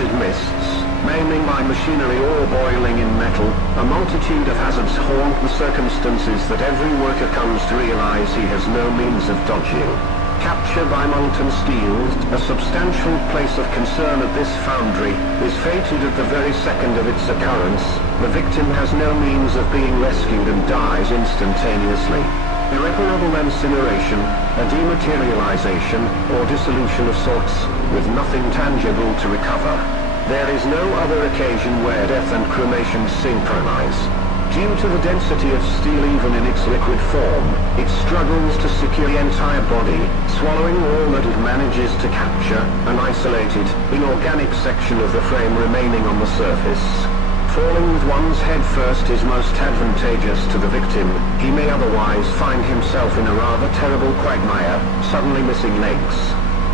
acid mists, maiming by machinery or boiling in metal, a multitude of hazards haunt the circumstances that every worker comes to realize he has no means of dodging. Capture by molten steel, a substantial place of concern at this foundry, is fated at the very second of its occurrence. The victim has no means of being rescued and dies instantaneously. Irreparable incineration, a dematerialization, or dissolution of sorts, with nothing tangible to recover. There is no other occasion where death and cremation synchronize. Due to the density of steel even in its liquid form, it struggles to secure the entire body, swallowing all that it manages to capture, an isolated, inorganic section of the frame remaining on the surface. Falling with one's head first is most advantageous to the victim. He may otherwise find himself in a rather terrible quagmire, suddenly missing legs.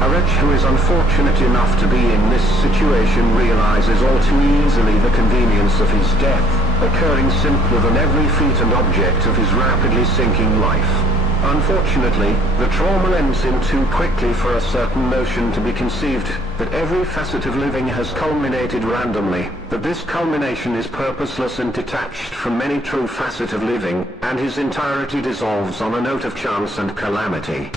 A wretch who is unfortunate enough to be in this situation realizes all too easily the convenience of his death, occurring simpler than every feat and object of his rapidly sinking life. Unfortunately, the trauma lends him too quickly for a certain notion to be conceived that every facet of living has culminated randomly, that this culmination is purposeless and detached from any true facet of living, and his entirety dissolves on a note of chance and calamity.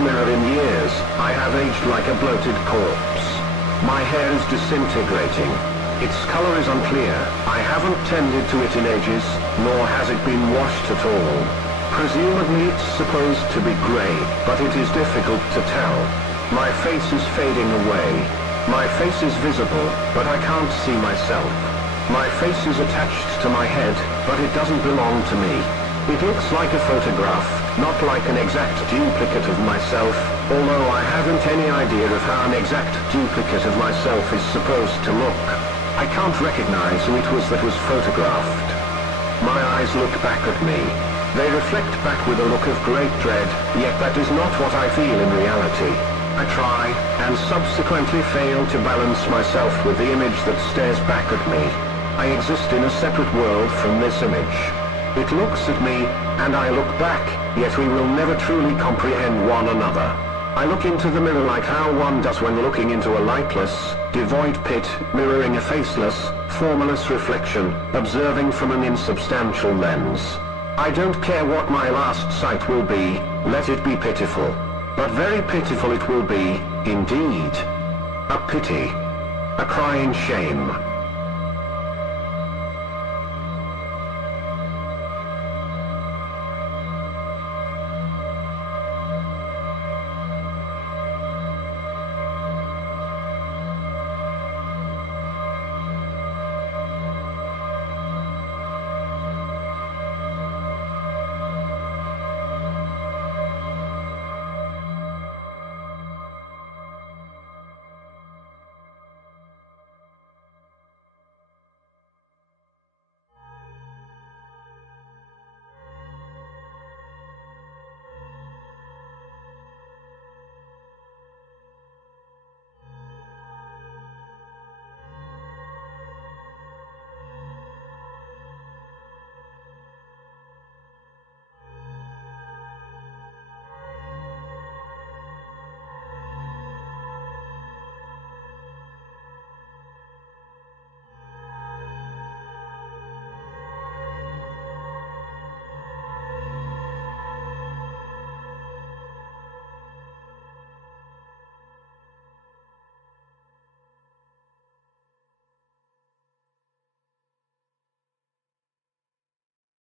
the mirror in years, I have aged like a bloated corpse. My hair is disintegrating. Its color is unclear. I haven't tended to it in ages, nor has it been washed at all. Presumably it's supposed to be gray, but it is difficult to tell. My face is fading away. My face is visible, but I can't see myself. My face is attached to my head, but it doesn't belong to me. It looks like a photograph, not like an exact duplicate of myself, although I haven't any idea of how an exact duplicate of myself is supposed to look. I can't recognize who it was that was photographed. My eyes look back at me. They reflect back with a look of great dread, yet that is not what I feel in reality. I try, and subsequently fail to balance myself with the image that stares back at me. I exist in a separate world from this image. It looks at me, and I look back, yet we will never truly comprehend one another. I look into the mirror like how one does when looking into a lightless, devoid pit, mirroring a faceless, formless reflection, observing from an insubstantial lens. I don't care what my last sight will be, let it be pitiful. But very pitiful it will be, indeed. A pity. A crying shame.